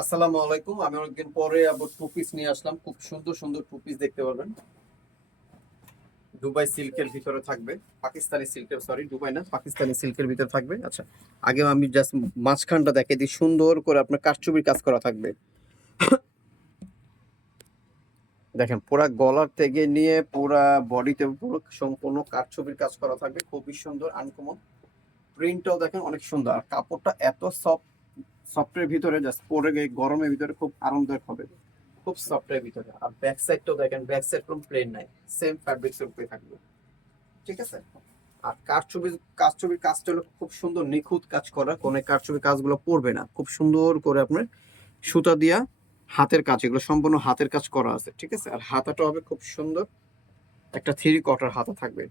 আসসালামু আলাইকুম। আমি অনেকদিন পরে আবার টু পিস নিয়ে আসলাম। খুব সুন্দর সুন্দর টু পিস দেখতে পারবেন। দুবাই সিল্কের ভিতরে থাকবে। পাকিস্তানি সিল্কের, সরি দুবাই না, পাকিস্তানি সিল্কের ভিতরে থাকবে। আচ্ছা, আগে আমি জাস্ট মাঝখানটা দেখে দিই। সুন্দর করে আপনার কারচুপির কাজ করা থাকবে। দেখেন, পুরা গলার থেকে নিয়ে পুরা বডিতে পুরো সম্পূর্ণ কারচুপির কাজ করা থাকবে। খুবই সুন্দর, আনকমন। প্রিন্টটাও দেখেন অনেক সুন্দর। আর কাপড়টা এত সফট, সফটের ভিতরে জাস্ট পরে গিয়ে গরমের ভিতরে খুব আরামদায়ক হবে। খুব সফটের ভিতরে। আর ব্যাক সাইডটাও দেখেন, ব্যাক সাইড কোনো প্লেন নাই, সেম ফ্যাব্রিক্স এর উপরে থাকবে। ঠিক আছে। আর কারচুপির কাজটা হলো খুব সুন্দর নিখুঁত কাজ করা। কোনো কারচুপির কাজগুলো পড়বে না। খুব সুন্দর করে আপনার সুতা দিয়া হাতের কাজ, এগুলো সম্পূর্ণ হাতের কাজ করা আছে। ঠিক আছে। আর হাতাটা হবে খুব সুন্দর একটা থ্রি কোয়ার্টার হাতা থাকবে।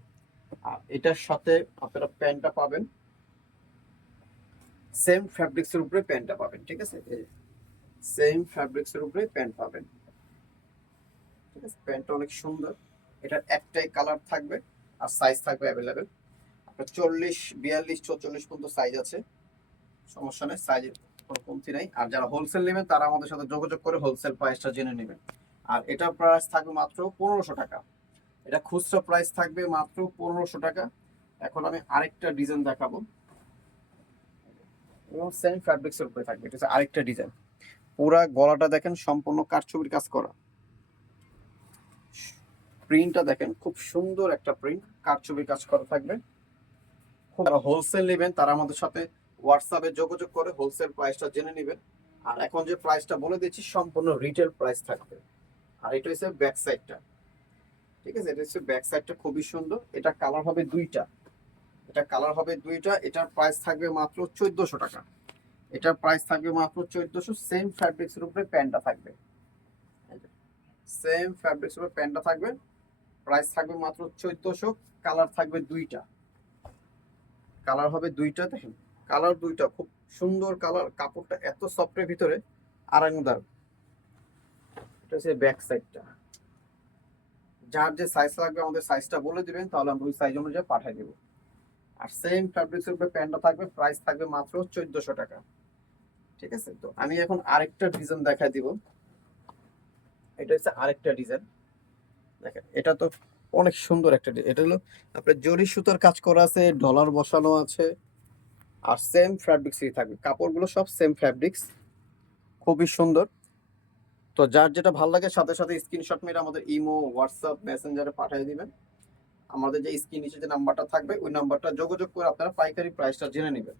আর এটার সাথে আপনারা প্যান্টটা পাবেন, সেম ফ্যাব্রিক্স এর উপরে প্যান্টটা পাবেন। ঠিক আছে, সেম ফ্যাব্রিক্স এর উপরে প্যান্ট পাবেন। ঠিক আছে, প্যান্টটা অনেক সুন্দর। এটার একটাই কালার থাকবে আর সাইজ থাকবে অ্যাভেলেবেল। আপনার 40, 42, 44 পর্যন্ত সাইজ আছে। সমস্যা নেই, সাইজের কোনো কমতি নাই। আর যারা হোলসেল নেবেন তারা আমাদের সাথে যোগাযোগ করে হোলসেল প্রাইসটা জেনে নেবেন। আর এটার প্রাইস থাকবে মাত্র 1500 টাকা। এটা খুচরা প্রাইস থাকবে মাত্র 1500 টাকা। এখন আমি আরেকটা ডিজাইন দেখাবো এবং সেম ফ্যাব্রিক্স এর উপরে থাকবে। এটা হচ্ছে আরেকটা ডিজাইন। পুরা গলাটা দেখেন সম্পূর্ণ কারচুপির কাজ করা। প্রিন্টটা দেখেন, খুব সুন্দর একটা প্রিন্ট, কারচুপির কাজ করা থাকবে। যারা হোলসেল নেবেন তারা আমাদের সাথে হোয়াটসঅ্যাপে যোগাযোগ করে হোলসেল প্রাইসটা জেনে নেবেন। আর এখন যে প্রাইসটা বলে দিচ্ছি সম্পূর্ণ রিটেল প্রাইস থাকবে। আর এটা হচ্ছে ব্যাক সাইডটা। ঠিক আছে, এটা হচ্ছে ব্যাক সাইডটা খুবই সুন্দর। এটা কালার হবে দুইটা। এটার প্রাইস থাকবে মাত্র 1400 টাকা। এটার প্রাইস থাকবে মাত্র 1400। সেম ফ্যাব্রিক্স এর উপরে প্যান্টটা থাকবে। সেম ফ্যাব্রিক্স এর উপরে প্যান্টটা থাকবে। প্রাইস থাকবে মাত্র 1400। কালার থাকবে দুইটা। কালার হবে দুইটা। দেখেন, কালার দুইটা খুব সুন্দর কালার। কাপড়টা এত সফটের ভিতরে, আরামদার। এটা হচ্ছে ব্যাক সাইডটা। যার যে সাইজ লাগবে আমাদের সাইজটা বলে দিবেন, তাহলে আমরা ওই সাইজ অনুযায়ী পাঠিয়ে দেবো। আর সেম ফ্যাব্রিক্স এর উপরে প্যান্টটা থাকবে। প্রাইস থাকবে মাত্র 1400 টাকা। ঠিক আছে, তো আমি এখন আরেকটা ডিজাইন দেখাই দিব। এটা হচ্ছে আরেকটা ডিজাইন। দেখেন, এটা তো অনেক সুন্দর একটা এটা হলো আপনার জরি সুতার কাজ করা আছে, ডলার বসানো আছে। আর সেম ফ্যাব্রিক্সই থাকবে, কাপড়গুলো সব সেম ফ্যাব্রিক্স। খুবই সুন্দর। তো যার যেটা ভালো লাগে সাথে সাথে স্ক্রিনশট মেরে আমাদের ইমো, হোয়াটসঅ্যাপ, মেসেঞ্জারে পাঠিয়ে দিবেন। আমাদের যে স্ক্রিন নিচে যে নাম্বারটা থাকবে ওই নাম্বারটা যোগাযোগ করে আপনারা পাইকারি প্রাইসটা জেনে নেবেন।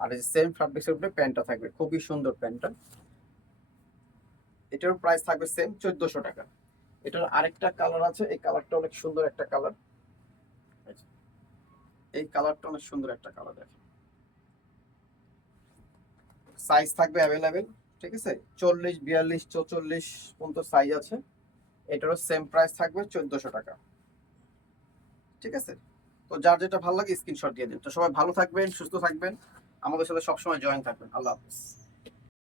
আর এই সেম ফ্যাব্রিক্সের উপরে প্যান্টটা থাকবে, খুবই সুন্দর প্যান্টটা। এটার প্রাইস থাকবে সেম 1400 টাকা। এটার আরেকটা কালার আছে, এই কালারটা অনেক সুন্দর একটা কালার। এই কালারটা অনেক সুন্দর একটা কালার। দেখেন, সাইজ থাকবে অ্যাভেলেবেল। ঠিক আছে, 40, 42, 44 পর্যন্ত সাইজ আছে। এটারও সেম প্রাইস থাকবে 1400 টাকা। ঠিক আছে, তো যার যেটা ভালো লাগে স্ক্রিনশট দিয়ে দিন। তো সবাই ভালো থাকবেন, সুস্থ থাকবেন, আমাদের সাথে সবসময় জয়েন থাকবেন। আল্লাহ হাফিজ।